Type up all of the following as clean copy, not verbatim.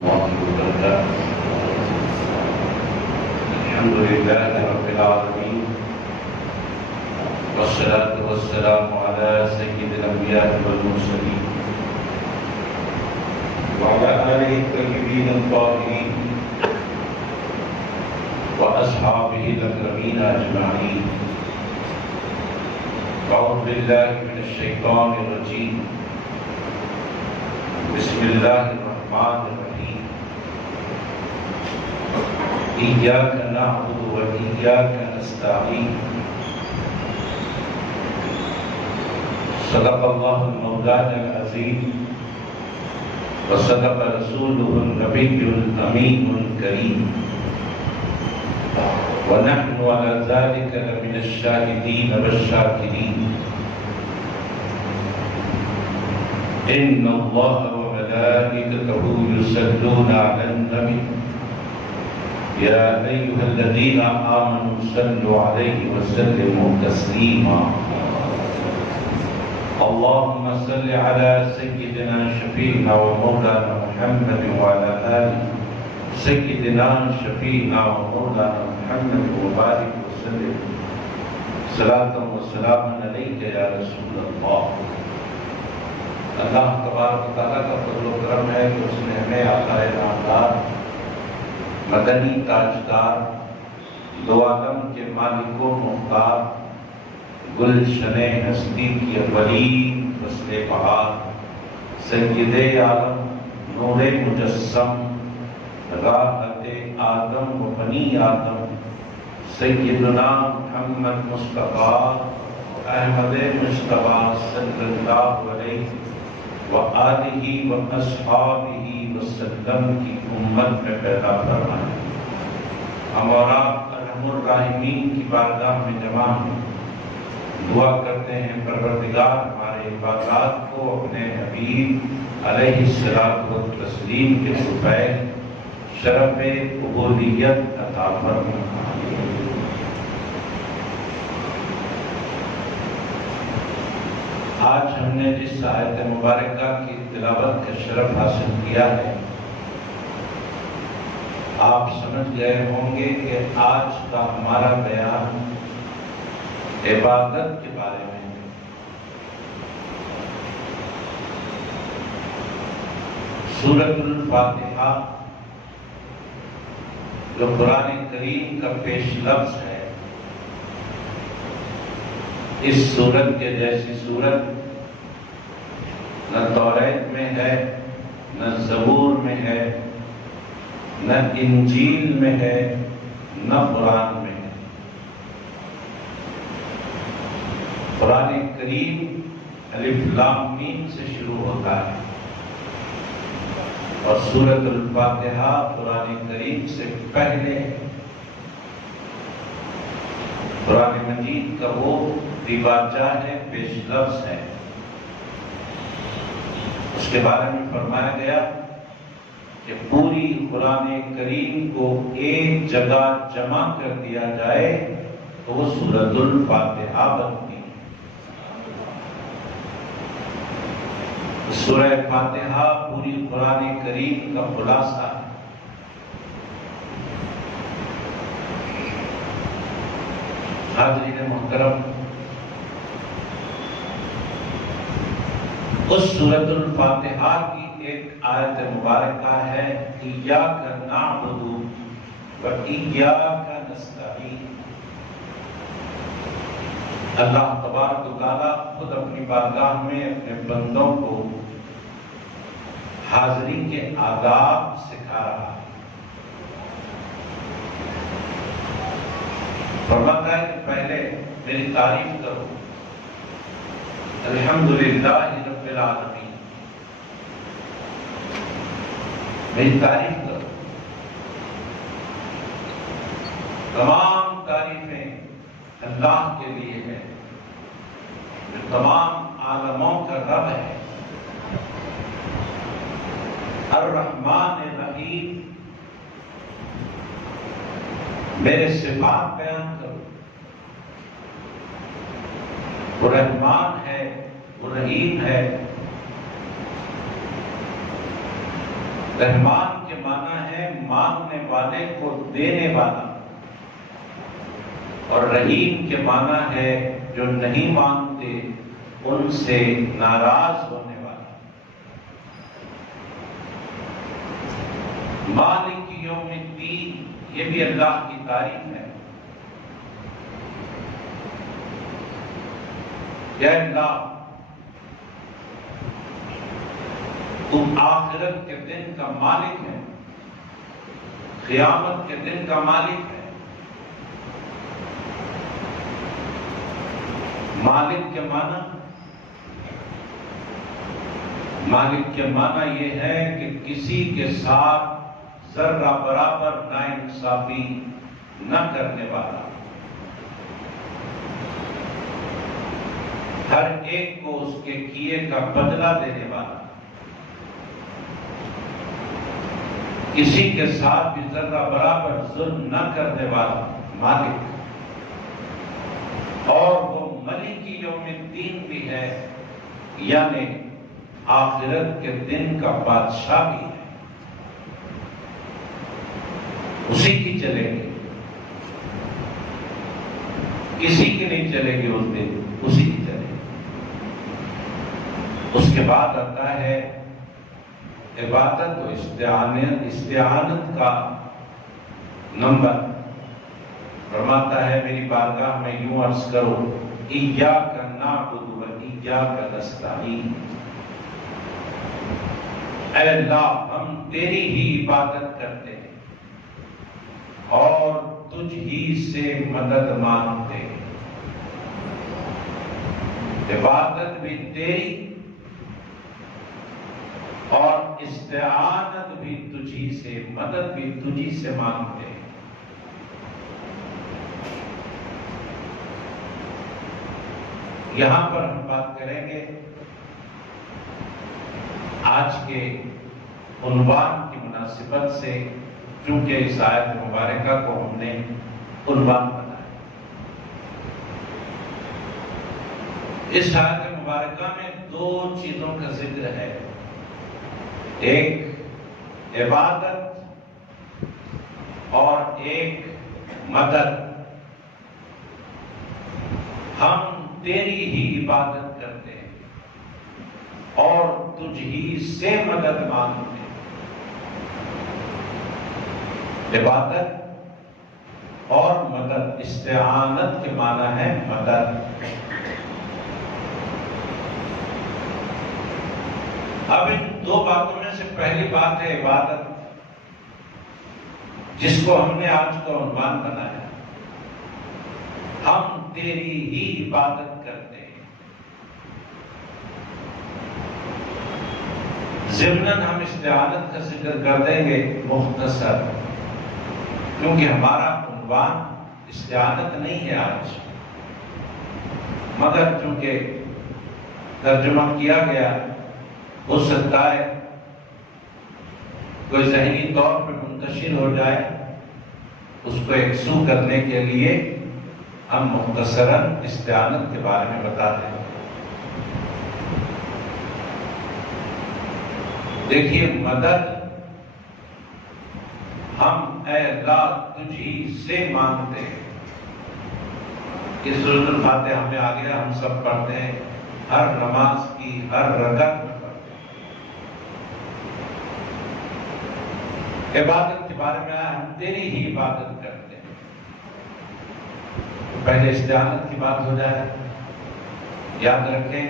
الحمد لله رب العالمين والصلاة والسلام على سيد الأنبياء والمرسلين وعلى آله الطيبين الطاهرين وأصحابه الأكرمين أجمعين. أعوذ بالله من الشيطان الرجيم. بسم الله الرحمن الرحيم. إياك نعبد وإياك نستعين. صدق الله المولانا العظيم وصدق رسوله النبي الأمين الكريم ونحن على ذلك لمن الشاهدين والشاكرين. إن الله وملائكته يصلون على النبي يا أيها الذين آمنوا صلوا عليه وسلموا تسليما. اللهم صل على سيدنا شفيعنا ومولانا محمد وعلى آل سيدنا شفيعنا ومولانا محمد وبارك وسلم صلاة وسلاما عليك يا رسول الله. اللہ تبارک و تعالیٰ کا فضل و کرم ہے کہ اس نے ہمیں آقا نامدار مدنی تاجدار دو عالم کے مالک و مختار گلشن ہستی کی اولی فصل بہار سید عالم نور مجسم راحت آدم و بنی آدم سیدنا محمد مصطفیٰ احمد مصطفیٰ صلی اللہ علیہ وآلہ واصحابہ وسلم کی امت میں پیدا فرمائے. ہم اور آپ ارحم الراحمین کی بارگاہ میں جمع ہیں، دعا کرتے ہیں پروردگار ہمارے عبادات کو اپنے حبیب علیہ الصلوۃ والتسلیم کے صفحے شرف عبودیت عطا فرمائے. آج ہم نے جس آیت مبارکہ کی تلاوت کا شرف حاصل کیا ہے، آپ سمجھ گئے ہوں گے کہ آج کا ہمارا بیان عبادت کے بارے میں ہے. سورۃ الفاتحہ جو قرآن کریم کا پیش لفظ ہے، اس سورت کے جیسی سورت نہ توریت میں ہے، نہ زبور میں ہے، نہ انجیل میں ہے، نہ قرآن میں ہے. قرآن کریم الف لام میم سے شروع ہوتا ہے اور سورۃ الفاتحہ قرآن کریم سے پہلے قرآن مجید کا وہ دیباچہ ہے، پیش لفظ ہے. اس کے بارے میں فرمایا گیا کہ پوری قرآن کریم کو ایک جگہ جمع کر دیا جائے تو وہ سورۃ الفاتحہ بنتی ہے. سورہ فاتحہ پوری قرآن کریم کا خلاصہ ہے. حاضرین محترم، اس سورۃ الفاتحہ کی ایک آیت مبارکہ ہے ایاک نعبد و ایاک نستعین. اللہ تبارک و تعالیٰ خود اپنی بارگاہ میں اپنے بندوں کو حاضری کے آداب سکھا رہا ہے. فرماتا ہے کہ پہلے میری تعریف کرو، الحمدللہ رب العالمین، میری تعریف کرو. تمام تعریفیں اللہ کے لیے ہے جو تمام عالموں کا رب ہے. الرحمن الرحیم، میرے صفات بیان کرو. وہ رحمان ہے، وہ رحیم ہے. رحمان کے معنی ہے مانگنے والے کو دینے والا، اور رحیم کے معنی ہے جو نہیں مانگتے ان سے ناراض ہونے والا۔ مالک یوم الدین، یہ بھی اللہ کی تعریف ہے۔ یا اللہ، تم آخرت کے دن کا مالک ہے، قیامت کے دن کا مالک ہے۔ مالک کے معنی یہ ہے کہ کسی کے ساتھ ذرہ برابر ناانصافی نہ کرنے والا، ہر ایک کو اس کے کیے کا بدلہ دینے والا، کسی کے ساتھ بھی ذرہ برابر ظلم نہ کرنے والا مالک، اور وہ ملک یوم الدین بھی ہے، یعنی آخرت کے دن کا بادشاہ بھی ہے۔ اسی کی چلے گی، کسی کی نہیں چلے گی اس دن، اسی کی چلے گی۔ اس کے بعد آتا ہے عبادت و استعانت کا نمبر۔ فرماتا ہے میری بارگاہ میں یوں عرض کرو، ایاک نعبد و ایاک نستعین، اے اللہ ہم تیری ہی عبادت کرتے ہیں اور تجھ ہی سے مدد مانگتے ہیں۔ عبادت بھی تیری اور استعانت بھی تجھی سے، مدد بھی تجھی سے مانگتے ہیں۔ یہاں پر ہم بات کریں گے آج کے عنوان کی مناسبت سے، چونکہ اس آیت مبارکہ کو ہم نے عنوان بنایا۔ اس آیت مبارکہ میں دو چیزوں کا ذکر ہے، ایک عبادت اور ایک مدد۔ ہم تیری ہی عبادت کرتے ہیں اور تجھ ہی سے مدد مانگتے ہیں۔ عبادت اور مدد، استعانت کے معنی ہے مدد۔ اب ان دو باتوں میں سے پہلی بات ہے عبادت، جس کو ہم نے آج کا عنوان بنایا۔ ہم تیری ہی عبادت کرتے ہیں۔ ضمناً ہم استعانت کا ذکر کر دیں گے مختصر، کیونکہ ہمارا عنوان استعانت نہیں ہے آج، مگر چونکہ ترجمہ کیا گیا، ہو سکتا ہے کوئی ذہنی طور پر منتشر ہو جائے، اس کو یکسو کرنے کے لیے ہم مختصراً استعانت کے بارے میں بتاتے ہیں۔ دیکھیے، مدد ہم اے اللہ تجھی سے مانگتے ہیں۔ اس سورۃ الفاتحہ ہمیں آ گیا، ہم سب پڑھتے ہیں، ہر نماز کی ہر رکعت میں پڑھتے ہیں۔ عبادت کے بارے میں آیا، ہم تیری ہی عبادت کرتے ہیں۔ تو پہلے استعانت کی بات ہو جائے۔ یاد رکھیں،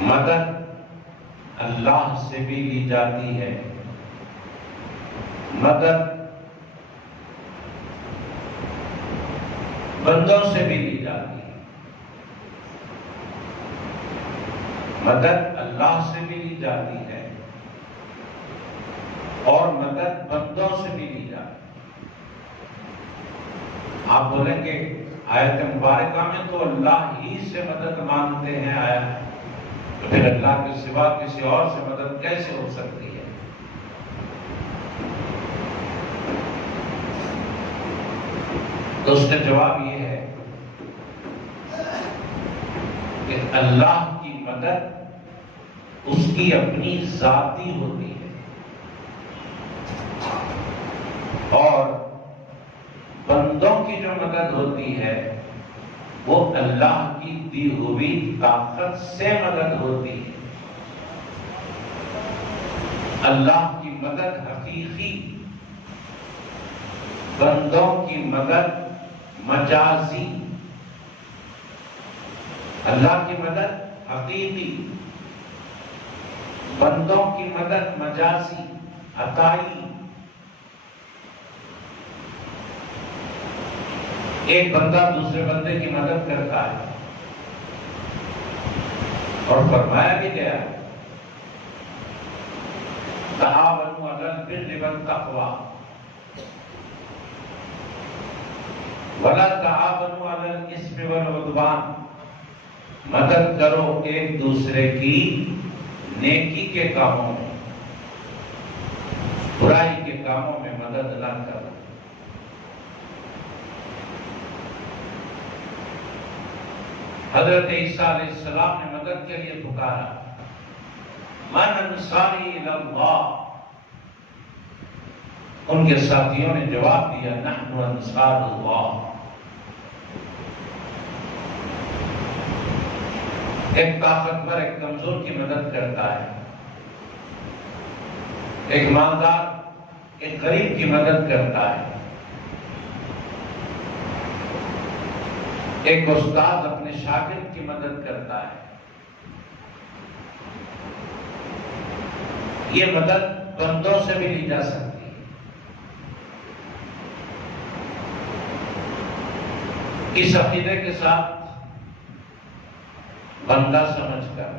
مدد اللہ سے بھی لی جاتی ہے، مدد بندوں سے بھی لی جاتی ہے۔ مدد اللہ سے بھی لی جاتی ہے اور مدد بندوں سے بھی لی جاتی ہے۔ آپ بولیں گے آیت مبارکہ میں تو اللہ ہی سے مدد مانگتے ہیں آیا، تو پھر اللہ کے سوا کسی اور سے مدد کیسے ہو سکتی ہے؟ تو اس کا جواب یہ ہے کہ اللہ کی مدد اس کی اپنی ذاتی ہوتی ہے، اور بندوں کی جو مدد ہوتی ہے وہ اللہ کی دی ہوئی طاقت سے مدد ہوتی ہے۔ اللہ کی مدد حقیقی، بندوں کی مدد مجازی۔ اللہ کی مدد حقیقی، بندوں کی مدد مجازی، عطائی۔ ایک بندہ دوسرے بندے کی مدد کرتا ہے، اور فرمایا بھی گیا تعاونوا علی البر والتقوی ولا تعاونوا علی الاثم والعدوان۔ مدد کرو ایک دوسرے کی نیکی کے کاموں میں، برائی کے کاموں میں مدد نہ کرو۔ حضرت عیسیٰ علیہ السلام نے مدد کے لیے پکارا، من انصاری الی اللہ۔ ان کے ساتھیوں نے جواب دیا، نحن انصار اللہ۔ ایک طاقتور ایک کمزور کی مدد کرتا ہے، ایک مالدار ایک غریب کی مدد کرتا ہے، ایک استاد اپنے شاگرد کی مدد کرتا ہے۔ یہ مدد بندوں سے بھی لی جا سکتی ہے۔ اس عقیدے کے ساتھ بندہ سمجھ کر،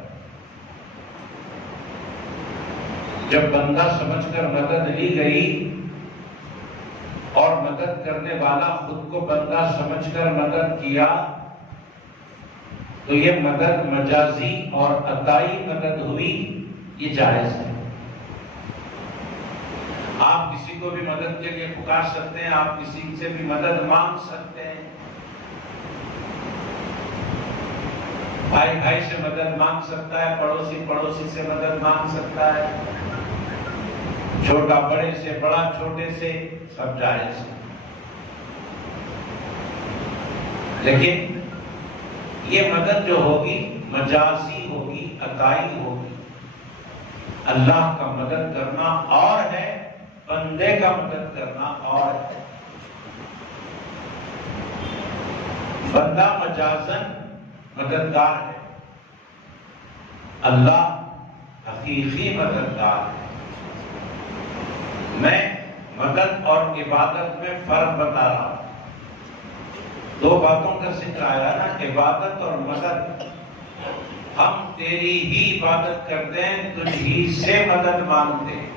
جب بندہ سمجھ کر مدد لی گئی اور مدد کرنے والا خود کو بندہ سمجھ کر مدد کیا، تو یہ مدد مجازی اور عطائی مدد ہوئی، یہ جائز ہے۔ آپ کسی کو بھی مدد کے لیے پکار سکتے ہیں، آپ کسی سے بھی مدد مانگ سکتے ہیں، بھائی بھائی سے مدد مانگ سکتا ہے، پڑوسی پڑوسی سے مدد مانگ سکتا ہے، چھوٹا بڑے سے، بڑا چھوٹے سے، سب جائز ہے۔ لیکن یہ مدد جو ہوگی مجازی ہوگی، عطائی ہوگی۔ اللہ کا مدد کرنا اور ہے، بندے کا مدد کرنا اور ہے۔ بندہ مجازن مددگار ہے، اللہ حقیقی مددگار ہے۔ میں مدد اور عبادت میں فرق بتا رہا ہوں۔ دو باتوں کا ذکر آیا نا، عبادت اور مدد۔ ہم تیری ہی عبادت کرتے ہیں، تجھ ہی سے مدد مانگتے ہیں،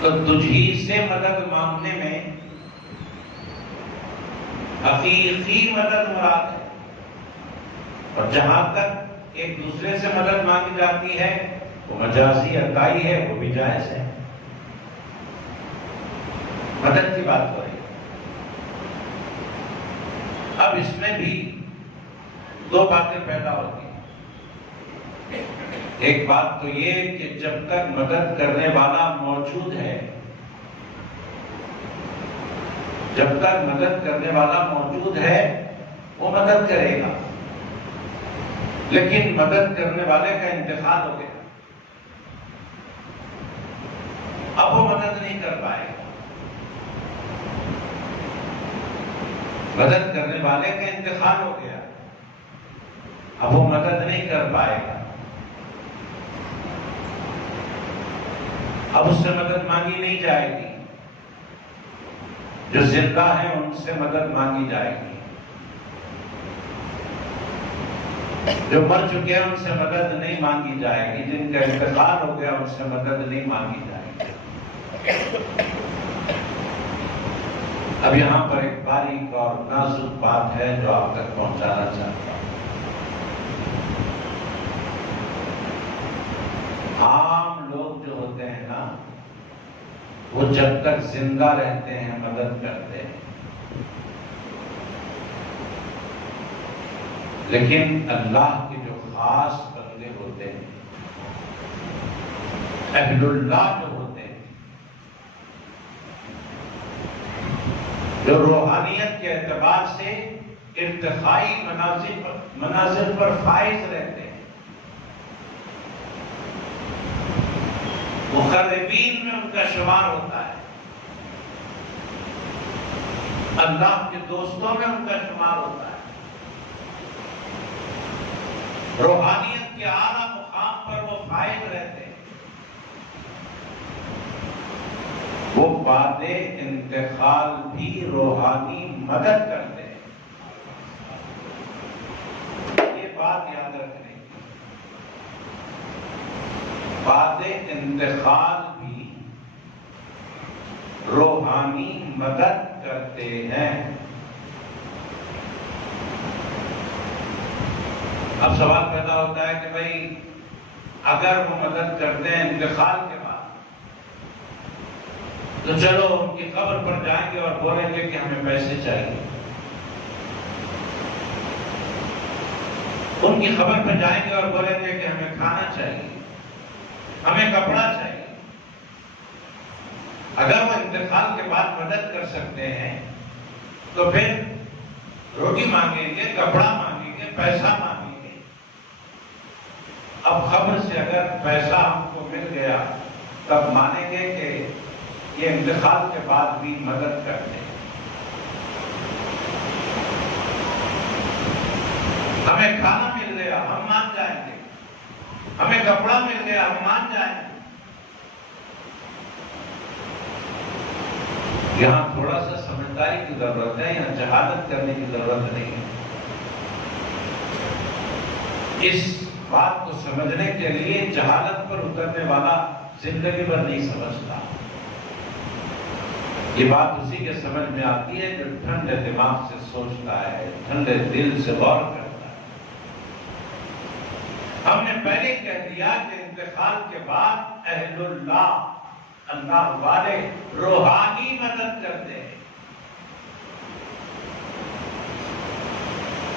تو تجھ ہی سے مدد مانگنے میں حقیقی مدد مراد ہے، اور جہاں تک ایک دوسرے سے مدد مانگی جاتی ہے وہ مجازی عطائی ہے، وہ بھی جائز ہے۔ مدد کی بات ہو رہی ہے۔ اب اس میں بھی دو باتیں پیدا ہوتی ہیں۔ ایک بات تو یہ کہ جب تک مدد کرنے والا موجود ہے، جب تک مدد کرنے والا موجود ہے وہ مدد کرے گا، لیکن مدد کرنے والے کا انتقال ہو گیا، اب وہ مدد نہیں کر پائے گا۔ مدد کرنے والے کا انتقال ہو گیا، اب وہ مدد نہیں کر پائے گا، اب اس سے مدد مانگی نہیں جائے گی۔ جو زندہ ہیں ان سے مدد مانگی جائے گی، جو مر چکے ہیں ان سے مدد نہیں مانگی جائے گی، جن کا انتقال ہو گیا ان سے مدد نہیں مانگی جائے گی۔ اب یہاں پر ایک باریک اور نازک بات ہے جو آپ تک پہنچانا چاہتا ہوں۔ عام لوگ جو ہوتے ہیں نا، وہ جب تک زندہ رہتے ہیں مدد کرتے ہیں، لیکن اللہ کے جو خاص بندے ہوتے ہیں، اہل اللہ جو ہوتے ہیں، جو روحانیت کے اعتبار سے ارتقائی منازل پر فائز رہتے ہیں، مقربین میں ان کا شمار ہوتا ہے، اللہ کے دوستوں میں ان کا شمار ہوتا ہے، روحانیت کے اعلیٰ مقام پر وہ فائز رہتے ہیں، وہ بعد انتقال بھی روحانی مدد کرتے ہیں۔ یہ بات یاد رکھنے کی، بعد انتقال بھی روحانی مدد کرتے ہیں۔ اب سوال پیدا ہوتا ہے کہ بھئی اگر وہ مدد کرتے ہیں انتقال کے بعد تو چلو ان کی قبر پر جائیں گے اور بولیں گے کہ ہمیں پیسے چاہیے، ان کی قبر پر جائیں گے اور بولیں گے کہ ہمیں کھانا چاہیے، ہمیں کپڑا چاہیے۔ اگر وہ انتقال کے بعد مدد کر سکتے ہیں تو پھر روٹی مانگیں گے، کپڑا مانگیں گے، پیسہ مانگیں گے۔ اب قبر سے اگر پیسہ ہم کو مل گیا تب مانیں گے کہ یہ انتقال کے بعد بھی مدد کرتے ہیں۔ ہمیں کھانا مل گیا ہم مان جائیں گے، ہمیں کپڑا مل گیا ہم مان جائیں گے۔ یہاں تھوڑا سا سمجھداری کی ضرورت ہے، یہاں جہالت کرنے کی ضرورت نہیں ہے۔ اس بات کو سمجھنے کے لیے جہالت پر اترنے والا زندگی بھر نہیں سمجھتا۔ یہ بات اسی کے سمجھ میں آتی ہے جو ٹھنڈے دماغ سے سوچتا ہے، ٹھنڈے دل سے غور کرتا ہے۔ ہم نے پہلے کہہ دیا کہ انتقال کے بعد اہل اللہ، اللہ والے روحانی مدد کرتے ہیں۔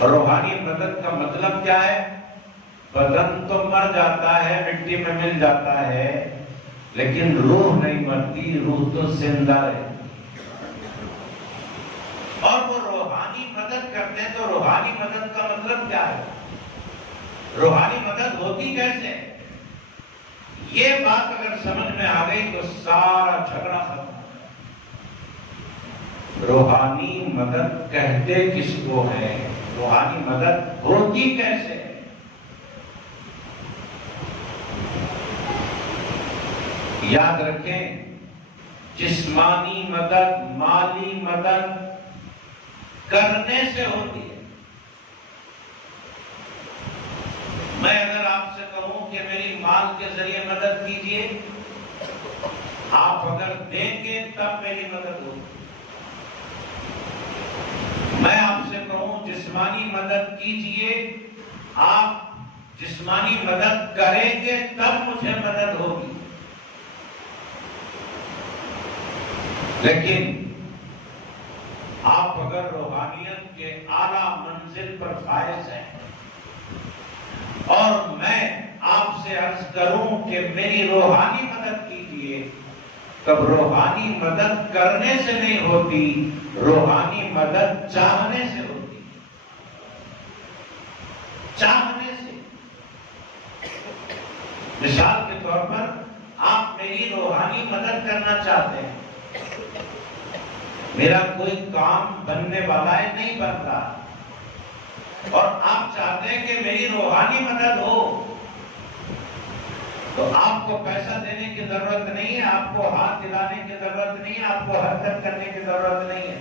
روحانی مدد کا مطلب کیا ہے؟ بدن تو مر جاتا ہے، مٹی میں مل جاتا ہے، لیکن روح نہیں مرتی، روح تو زندہ رہتی۔ اور وہ روحانی مدد کرتے ہیں تو روحانی مدد کا مطلب کیا ہے؟ روحانی مدد ہوتی کیسے؟ یہ بات اگر سمجھ میں آ گئی تو سارا جھگڑا ختم ہو جائے۔ روحانی مدد کہتے کس کو ہے؟ روحانی مدد ہوتی کیسے؟ یاد رکھیں، جسمانی مدد، مالی مدد کرنے سے ہوتی ہے۔ میں اگر آپ سے کہوں کہ میری مال کے ذریعے مدد کیجئے، آپ اگر دیں گے تب میری مدد ہوگی۔ میں آپ سے کہوں جسمانی مدد کیجئے، آپ جسمانی مدد کریں گے تب مجھے مدد ہوگی۔ لیکن آپ اگر روحانیت کے اعلیٰ منزل پر فائز ہیں اور میں آپ سے عرض کروں کہ میری روحانی مدد کیجئے، تب روحانی مدد کرنے سے نہیں ہوتی، روحانی مدد چاہنے سے ہوتی، چاہنے سے۔ مثال کے طور پر آپ میری روحانی مدد کرنا چاہتے ہیں، میرا کوئی کام بننے والا ہے، نہیں بنتا، اور آپ چاہتے ہیں کہ میری روحانی مدد ہو، تو آپ کو پیسہ دینے کی ضرورت نہیں ہے، آپ کو ہاتھ دلانے کی ضرورت نہیں ہے، آپ کو حرکت کرنے کی ضرورت نہیں ہے۔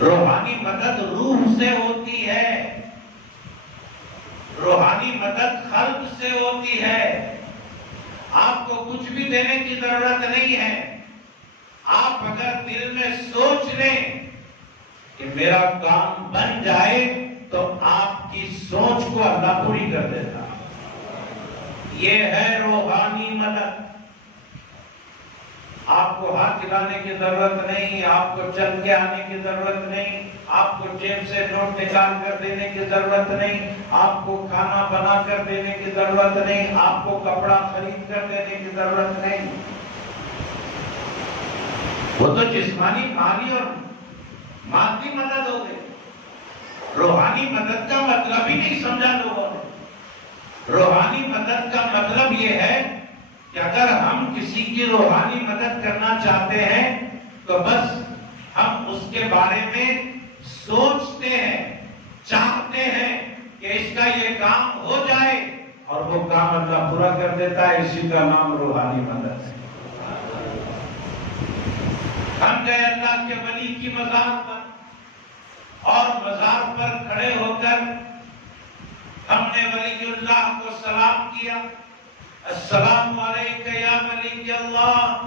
روحانی مدد روح سے ہوتی ہے، روحانی مدد قلب سے ہوتی ہے۔ آپ کو کچھ بھی دینے کی ضرورت نہیں ہے۔ آپ اگر دل میں سوچ لیں کہ میرا کام بن جائے تو آپ کی سوچ کو اللہ پوری کر دیتا۔ یہ ہے روحانی مدد۔ آپ آپ کو ہاتھ ہلانے کی ضرورت نہیں، آپ کو چل کے آنے کی ضرورت نہیں، آپ کو جیب سے نوٹ نکال کر دینے کی ضرورت نہیں، آپ کو کھانا بنا کر دینے کی ضرورت نہیں، آپ کو کپڑا خرید کر دینے کی ضرورت نہیں۔ وہ تو جسمانی، مالی اور مادی مدد ہو گئی۔ روحانی مدد کا مطلب ہی نہیں سمجھا لوگوں نے۔ روحانی مدد کا مطلب یہ ہے کہ اگر ہم کسی کی روحانی مدد کرنا چاہتے ہیں تو بس ہم اس کے بارے میں سوچتے ہیں، چاہتے ہیں کہ اس کا یہ کام ہو جائے، اور وہ کام اللہ پورا کر دیتا ہے۔ اسی کا نام روحانی مدد ہے۔ ہم گئے اللہ کے ولی کی مزار پر، اور مزار پر کھڑے ہو کر ہم نے ولی اللہ کو سلام کیا، السلام علیکم یا ولی اللہ،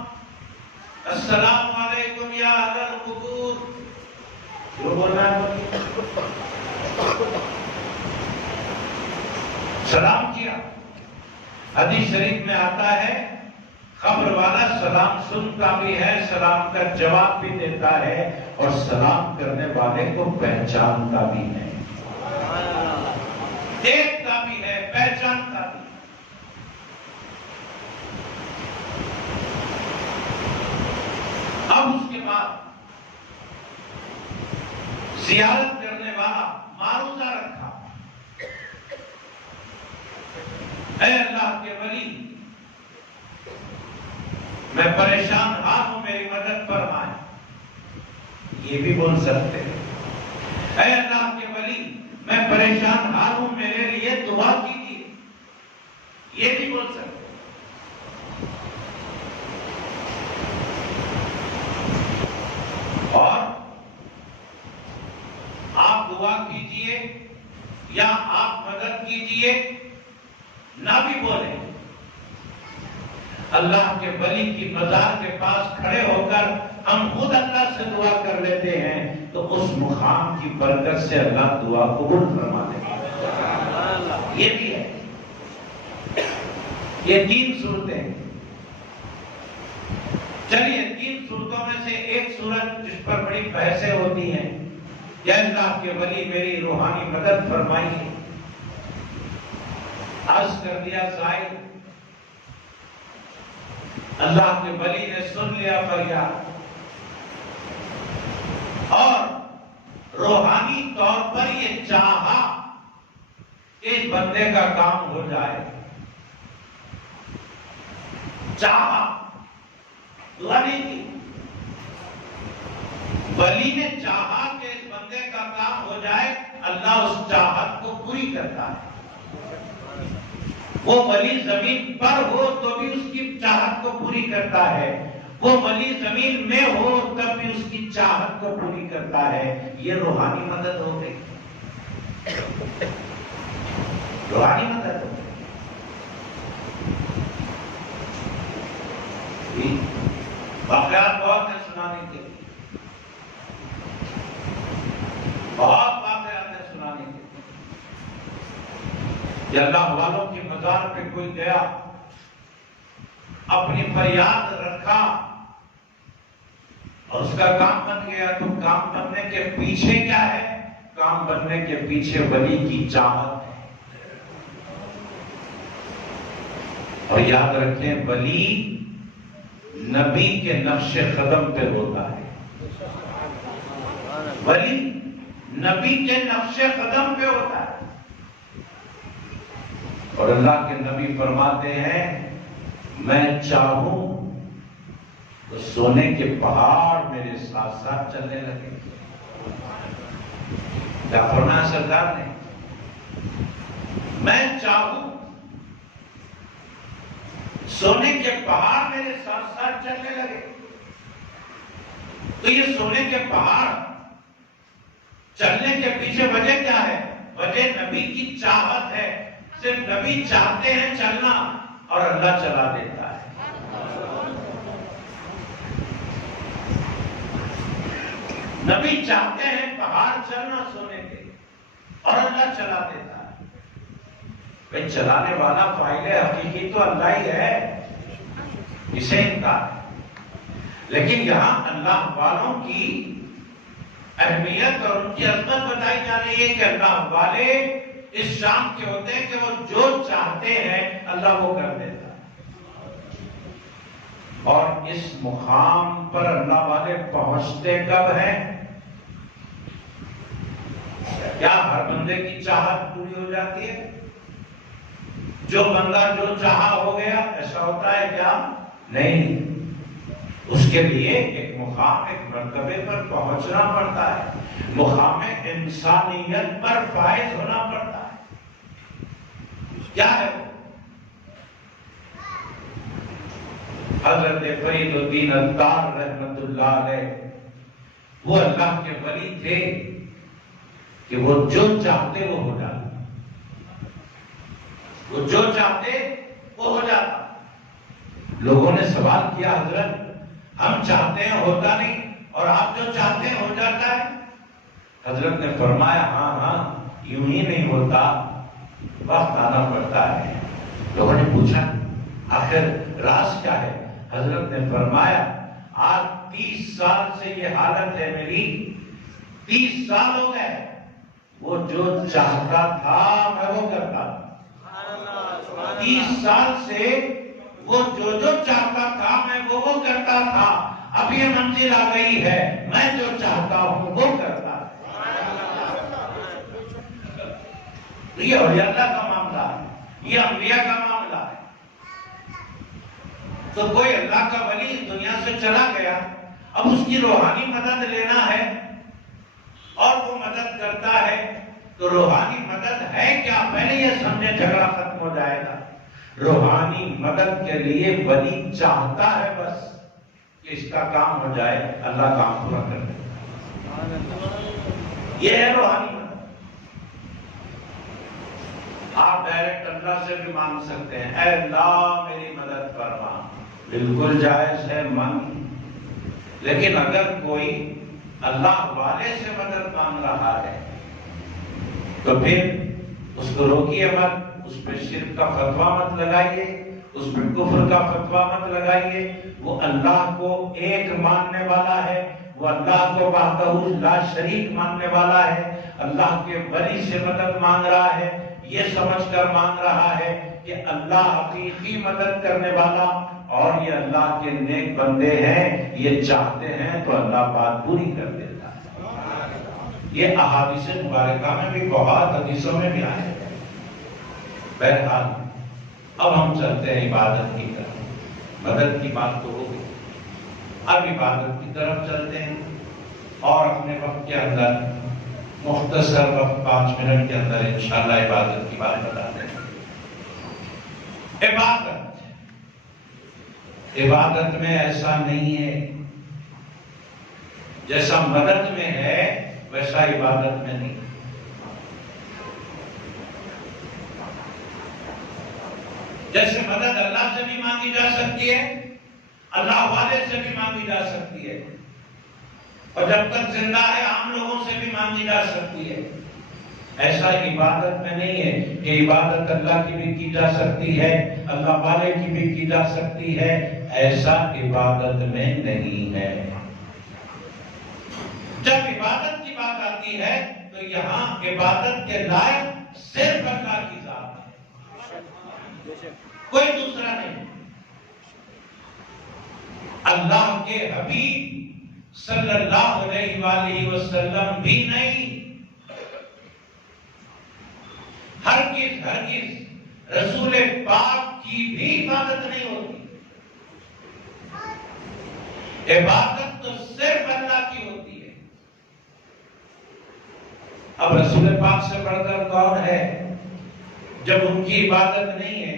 السلام علیکم یا اہل القبور۔ جو بولنا ہے سلام کیا۔ حدیث شریف میں آتا ہے خبر والا سلام سنتا بھی ہے، سلام کا جواب بھی دیتا ہے، اور سلام کرنے والے کو پہچانتا بھی ہے، دیکھتا بھی ہے، پہچانتا بھی ہے۔ اب اس کے بعد زیارت کرنے والا معروضہ رکھا، اے اللہ کے ولی، میں پریشان حال ہوں، میری مدد فرمائیں۔ یہ بھی بول سکتے ہیں، اے اللہ کے ولی، میں پریشان حال ہوں، میرے لیے دعا کیجیے۔ یہ بھی بول سکتے ہیں۔ اور آپ دعا کیجیے یا آپ مدد کیجیے نہ بھی بولیں، اللہ کے ولی کی مزار کے پاس کھڑے ہو کر ہم خود اللہ سے دعا کر لیتے ہیں تو اس مقام کی برکت سے اللہ دعا قبول فرما دیتا ہے۔ یہ بھی ہے۔ یہ 3 صورتیں، چلیے 3 صورتوں میں سے ایک صورت جس پر بڑی بحثیں ہوتی ہیں، یا اللہ کے ولی میری روحانی مدد فرمائیے۔ عرض کر دیا سائل، اللہ کے ولی نے سن لیا فریاد، اور روحانی طور پر یہ چاہا کہ اس بندے کا کام ہو جائے، چاہا، دعا نہیں کی، ولی نے چاہا کہ اس بندے کا کام ہو جائے، اللہ اس چاہت کو پوری کرتا ہے۔ وہ ولی زمین پر ہو تو بھی اس کی چاہت کو پوری کرتا ہے، وہ ولی زمین میں ہو تب بھی اس کی چاہت کو پوری کرتا ہے۔ یہ روحانی مدد ہو گئی، روحانی مدد ہو گئی۔ واقعات بہت ہے سنانے کے لیے، بہت واقعات ہے سنانے کے لیے۔ کہ اللہ والوں کی مزار پہ کوئی گیا، اپنی فریاد رکھا اور اس کا کام بن گیا، تو کام بننے کے پیچھے کیا ہے؟ کام بننے کے پیچھے ولی کی چاہت ہے۔ اور یاد رکھیں، ولی نبی کے نقش قدم پہ ہوتا ہے، ولی نبی کے نقش قدم پہ ہوتا ہے۔ اور اللہ کے نبی فرماتے ہیں، میں چاہوں تو سونے کے پہاڑ میرے ساتھ ساتھ چلنے لگے۔ کیا فرمایا سرکار نے؟ میں چاہوں سونے کے پہاڑ میرے ساتھ ساتھ چلنے لگے۔ تو یہ سونے کے پہاڑ چلنے کے پیچھے وجہ کیا ہے؟ وجہ نبی کی چاہت ہے۔ صرف نبی چاہتے ہیں چلنا اور اللہ چلا دیتا ہے۔ نبی چاہتے ہیں پہاڑ چلنا سونے کے، اور اللہ چلا دیتا ہے۔ بھئی چلانے والا فاعل حقیقی تو اللہ ہی ہے، اسے انکار ہے۔ لیکن یہاں اللہ والوں کی اہمیت اور ان کی عظمت بتائی جا رہی ہے کہ اللہ والے اس شان کے ہوتے ہیں کہ وہ جو چاہتے ہیں اللہ وہ کر دیتا ہے. اور اس مقام پر اللہ والے پہنچتے کب ہیں؟ کیا ہر بندے کی چاہت پوری ہو جاتی ہے؟ جو بندہ جو چاہا ہو گیا ایسا ہوتا ہے کیا؟ نہیں. اس کے لیے ایک مقام ایک مرتبے پر پہنچنا پڑتا ہے، مقام انسانیت پر فائز ہونا پڑتا ہے. کیا ہے وہ؟ حضرت فرید الدین عطار رحمت اللہ علیہ وہ اللہ کے ولی تھے کہ وہ جو چاہتے وہ ہو جاتا. وہ جو چاہتے وہ ہو جاتا. لوگوں نے سوال کیا حضرت ہم چاہتے ہیں ہوتا نہیں اور آپ جو چاہتے ہیں ہو جاتا ہے. حضرت نے فرمایا ہاں یوں ہی نہیں ہوتا، وقت آنا پڑتا ہے. لوگوں نے پوچھا آخر راز کیا ہے؟ حضرت نے فرمایا آج 30 سال سے یہ حالت ہے میری، 30 سال ہو گئے، وہ جو چاہتا تھا میں وہ کرتا تھا. 30 سال سے وہ جو چاہتا تھا میں وہ کرتا تھا. اب یہ منزل آ گئی ہے میں جو چاہتا ہوں وہ کرتا. یہ اولیاء اللہ کا معاملہ ہے، یہ انبیاء کا معاملہ ہے. تو کوئی اللہ کا ولی دنیا سے چلا گیا، اب اس کی روحانی مدد لینا ہے اور وہ مدد کرتا ہے، تو روحانی مدد ہے کیا؟ پہلے یہ سمجھے جھگڑا ختم ہو جائے گا. روحانی مدد کے لیے ولی چاہتا ہے بس کہ اس کا کام ہو جائے، اللہ کام پورا کر دے. یہ ہے روحانی مدد. آپ ڈائریکٹ اللہ سے بھی مانگ سکتے ہیں، اے اللہ میری مدد فرما، بالکل جائز ہے مانگ. لیکن اگر کوئی اللہ والے سے مدد مانگ رہا ہے تو پھر اس کو روکیے مت، اس پہ شرک کا فتویٰ مت لگائیے، اس پہ کفر کا فتویٰ مت لگائیے. وہ اللہ کو ایک ماننے والا ہے، وہ اللہ کو وحدہ لا شریک ماننے والا ہے. اللہ کے ولی سے مدد مانگ رہا ہے، یہ سمجھ کر مانگ رہا ہے کہ اللہ حقیقی مدد کرنے والا اور یہ اللہ کے نیک بندے ہیں، یہ چاہتے ہیں تو اللہ بات پوری کر دیتا ہے. یہ احادیث مبارکہ میں بھی بہت حدیثوں میں بھی آئے. بہرحال اب ہم چلتے ہیں عبادت کی طرف. مدد کی بات تو ہو گئی، اب عبادت کی طرف چلتے ہیں اور اپنے وقت کے اندر مختصر وقت 5 منٹ کے اندر انشاءاللہ عبادت کی بات بتاتے ہیں. عبادت میں ایسا نہیں ہے جیسا مدد میں ہے ویسا عبادت میں نہیں. جیسے مدد اللہ سے بھی مانگی جا سکتی ہے، اللہ والے سے بھی مانگی جا سکتی ہے، اور جب تک زندہ ہے عام لوگوں سے بھی مانگی جا سکتی ہے. ایسا عبادت میں نہیں ہے کہ عبادت اللہ کی بھی کی جا سکتی ہے، اللہ والے کی بھی کی جا سکتی ہے. ایسا عبادت میں نہیں ہے. جب عبادت کی بات آتی ہے تو یہاں عبادت کے لائق صرف اللہ کی ذات ہے، کوئی دوسرا نہیں. اللہ کے حبیب صلی اللہ علیہ وآلہ وسلم بھی نہیں. ہرگز رسول پاک کی بھی عبادت نہیں ہوتی. عبادت تو صرف اللہ کی ہوتی ہے. اب رسول پاک سے بڑھ کر کون ہے؟ جب ان کی عبادت نہیں ہے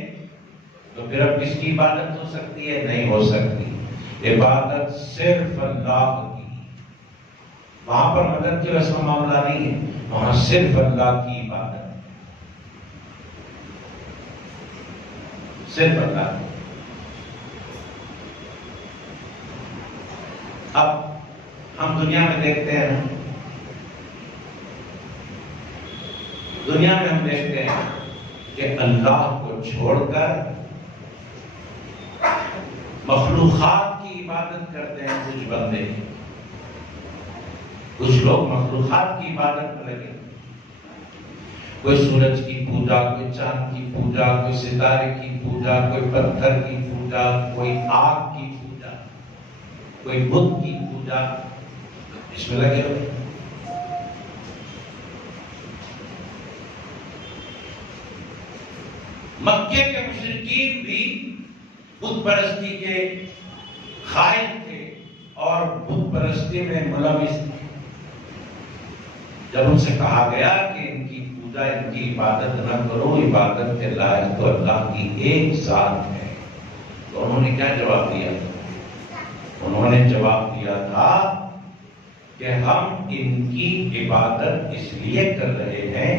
تو پھر اب کس کی عبادت ہو سکتی ہے؟ نہیں ہو سکتی. عبادت صرف اللہ کی. وہاں پر مدد کی رسم معاملہ نہیں ہے، وہاں صرف اللہ کی عبادت، صرف اللہ. اب ہم دنیا میں دیکھتے ہیں، دنیا میں ہم دیکھتے ہیں کہ اللہ کو چھوڑ کر مخلوقات کی عبادت عبادت کرتے ہیں کچھ بندے، کچھ لوگ مخلوقات کی عبادت میں لگے، کوئی سورج کی پوجا، کوئی چاند کی پوجا، کوئی ستارے کی پوجا، کوئی پتھر کی پوجا، کوئی آگ کی پوجا، کوئی بت کی پوجا، اس میں لگے ہوئے۔ مکے کے مشرکین بھی بت پرستی کے قائل تھے اور بت پرستی میں ملوث تھے۔ جب ان سے کہا گیا کہ ان کی پوجا، ان کی عبادت نہ کرو، عبادت کے لائق تو اللہ کی ایک ذات ہے، تو انہوں نے کیا جواب دیا؟ انہوں نے جواب دیا تھا کہ ہم ان کی عبادت اس لیے کر رہے ہیں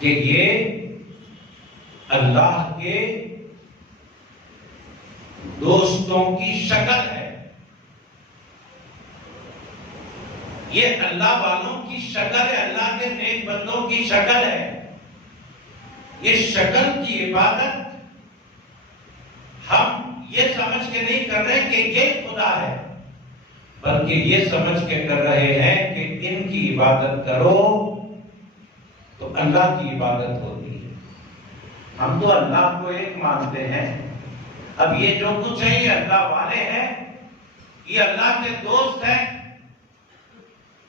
کہ یہ اللہ کے دوستوں کی شکل ہے، یہ اللہ والوں کی شکل ہے، اللہ کے نیک بندوں کی شکل ہے۔ یہ شکل کی عبادت ہم یہ سمجھ کے نہیں کر رہے کہ یہ خدا ہے، بلکہ یہ سمجھ کے کر رہے ہیں کہ ان کی عبادت کرو تو اللہ کی عبادت ہوتی ہے۔ ہم تو اللہ کو ایک مانتے ہیں، اب یہ جو کچھ ہے یہ اللہ والے ہیں، یہ اللہ کے دوست ہیں،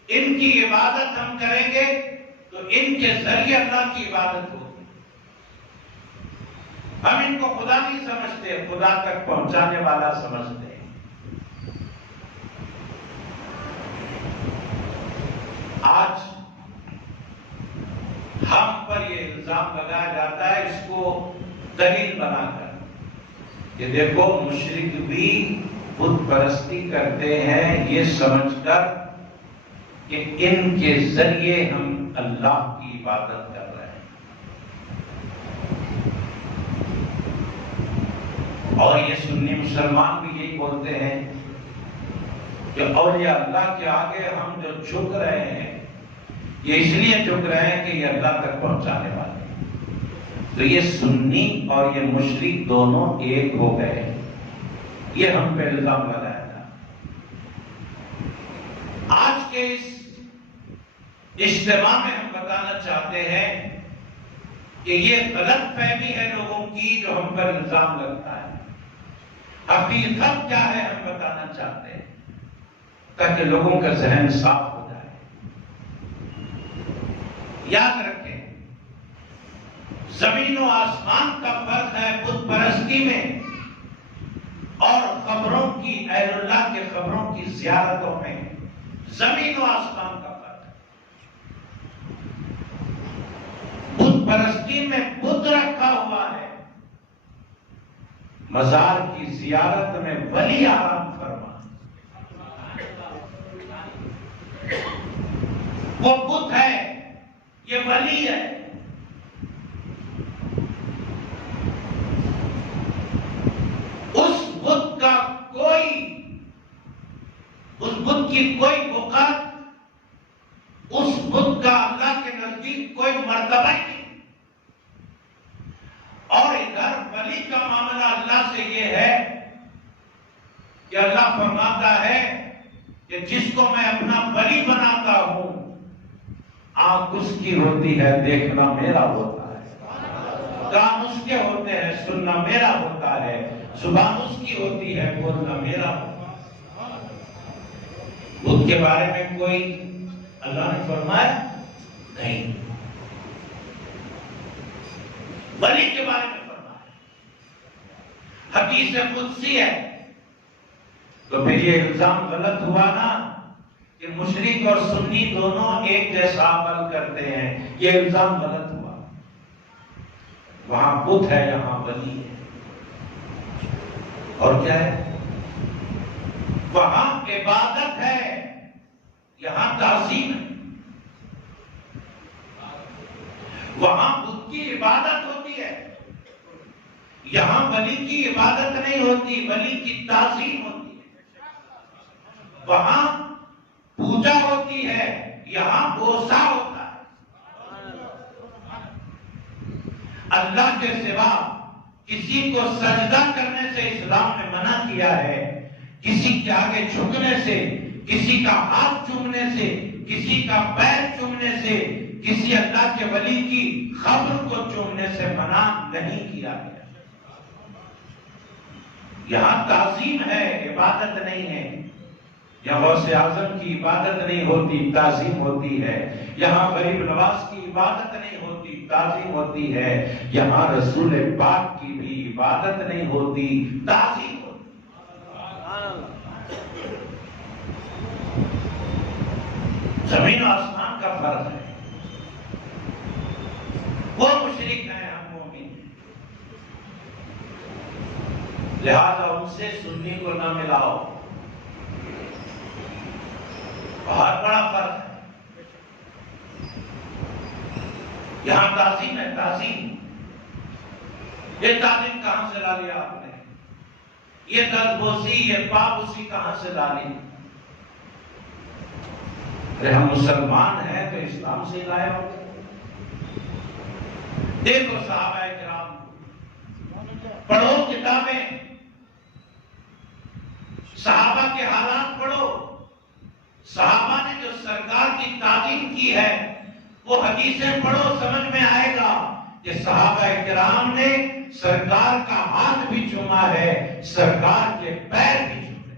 ان کی عبادت ہم کریں گے تو ان کے ذریعے اللہ کی عبادت ہوگی۔ ہم ان کو خدا نہیں سمجھتے، خدا تک پہنچانے والا سمجھتے ہیں۔ آج ہم پر یہ الزام لگایا جاتا ہے، اس کو دلیل بنا کر کہ دیکھو مشرک بھی بت پرستی کرتے ہیں یہ سمجھ کر کہ ان کے ذریعے ہم اللہ کی عبادت کر رہے ہیں، اور یہ سنی مسلمان بھی یہی بولتے ہیں کہ اولیاء اللہ کے آگے ہم جو جھک رہے ہیں یہ اس لیے جھک رہے ہیں کہ یہ اللہ تک پہنچانے والے ہیں۔ تو یہ سنی اور یہ مشرک دونوں ایک ہو گئے، یہ ہم پہ الزام لگایا تھا۔ آج کے اس اجتماع میں ہم بتانا چاہتے ہیں کہ یہ غلط فہمی ہے لوگوں کی جو ہم پر الزام لگتا ہے۔ حقیقت کیا ہے ہم بتانا چاہتے ہیں تاکہ لوگوں کا ذہن صاف ہو جائے۔ یاد رکھیں، زمین و آسمان کا فرق ہے بت پرستی میں اور قبروں کی، اہل اللہ کے قبروں کی زیارتوں میں، زمین و آسمان کا فرق ہے۔ بت پرستی میں بت رکھا ہوا ہے، مزار کی زیارت میں ولی آرام فرما، وہ بت ہے، یہ ولی ہے۔ اس بت کا اس بت کی کوئی وقت، اس بت کا اللہ کے نزدیک کوئی مرتبہ نہیں۔ اور ادھر ولی کا معاملہ اللہ سے یہ ہے کہ اللہ فرماتا ہے کہ جس کو میں اپنا ولی بناتا ہوں، آنکھ اس کی ہوتی ہے، دیکھنا میرا ہوتا ہے، کان اس کے ہوتے ہیں، سننا میرا ہوتا ہے، زبان اس کی ہوتی ہے، بولنا میرا ہوتا ہے۔ بدھ کے بارے میں کوئی اللہ نے فرمایا نہیں، ولی کے بارے میں فرمایا، حدیث قدسی ہے۔ تو پھر یہ الزام غلط ہوا نا کہ مشرک اور سنی دونوں ایک جیسا عمل کرتے ہیں، یہ الزام غلط ہوا۔ وہاں بت ہے، یہاں ولی ہے، اور کیا ہے؟ وہاں عبادت ہے، یہاں تعظیم ہے۔ وہاں بت کی عبادت ہوتی ہے، یہاں ولی کی عبادت نہیں ہوتی، ولی کی تعظیم ہوتی ہے۔ وہاں پوجا ہوتی ہے، یہاں بوسا ہوتا ہے۔ اللہ کے سوا کسی کو سجدہ کرنے سے اسلام نے منع کیا ہے، کسی کے آگے جھکنے سے، کسی کا ہاتھ چومنے سے، کسی کا پیر چومنے سے، کسی اللہ کے ولی کی قبر کو چومنے سے منع نہیں کیا گیا۔ یہاں تعظیم ہے، عبادت نہیں ہے۔ یہاں غوث اعظم کی عبادت نہیں ہوتی، تعظیم ہوتی ہے۔ یہاں غریب نواز کی عبادت نہیں ہوتی، تعظیم ہوتی ہے۔ یہاں رسول پاک کی بھی عبادت نہیں ہوتی، تعظیم ہوتی۔ زمین و آسمان کا فرق ہے۔ وہ مشرک ہیں، ہم مومن ہیں، لہذا ان سے سنی کو نہ ملاؤ۔ بہت بڑا فرق ہے۔ یہاں تعظیم ہے، تعظیم۔ یہ تعظیم کہاں سے لا لیا آپ نے؟ یہ دلبوسی، یہ پابوسی کہاں سے لا لی؟ ارے ہم مسلمان ہیں تو اسلام سے لائے ہوتے۔ دیکھو صحابہ کرام، پڑھو کتابیں، صحابہ کے حالات پڑھو۔ صحابہ نے جو سرکار کی تعظیم کی ہے وہ حدیثیں پڑھو، سمجھ میں آئے گا کہ صحابہ کرام نے سرکار کا ہاتھ بھی چوما ہے، سرکار کے پیر بھی چومے،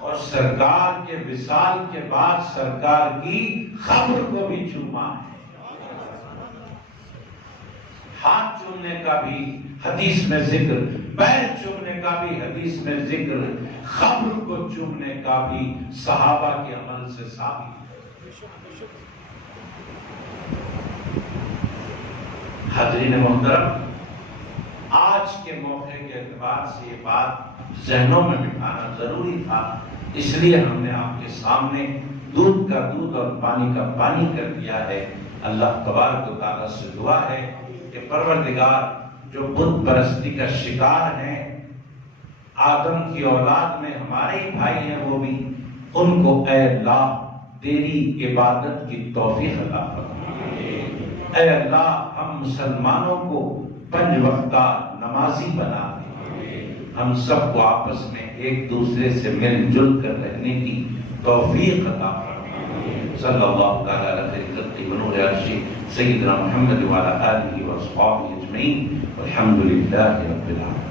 اور سرکار کے وصال کے بعد سرکار کی قبر کو بھی چوما ہے۔ ہاتھ چومنے کا بھی حدیث میں ذکر، پیر چومنے کا بھی حدیث میں ذکر، قبر کو چومنے کا بھی صحابہ کے عمل سے ثابت ہے۔ حاضرین محترم، آج کے موقع کے اعتبار سے یہ بات ذہنوں میں بٹھانا ضروری تھا، اس لیے ہم نے آپ کے سامنے دودھ کا دودھ اور پانی کا پانی کر دیا ہے۔ اللہ تبارک و تعالیٰ سے دعا ہے کہ پروردگار جو بت پرستی کا شکار ہیں، آدم کی اولاد میں ہمارے ہی بھائی ہیں وہ بھی، ان کو اے اللہ تیری عبادت کی توفیق عطا فرما۔ اے اللہ ہم مسلمانوں کو 5 وقتہ نمازی بنا دے، ہم سب کو آپس میں ایک دوسرے سے مل جل کر رہنے کی توفیق عطا فرما۔ صلی اللہ تعالی علیہ خیر بنور عرشی سیدنا محمد وعلی آلہ و اصحابہ اجمعین والحمد للہ رب العالمین۔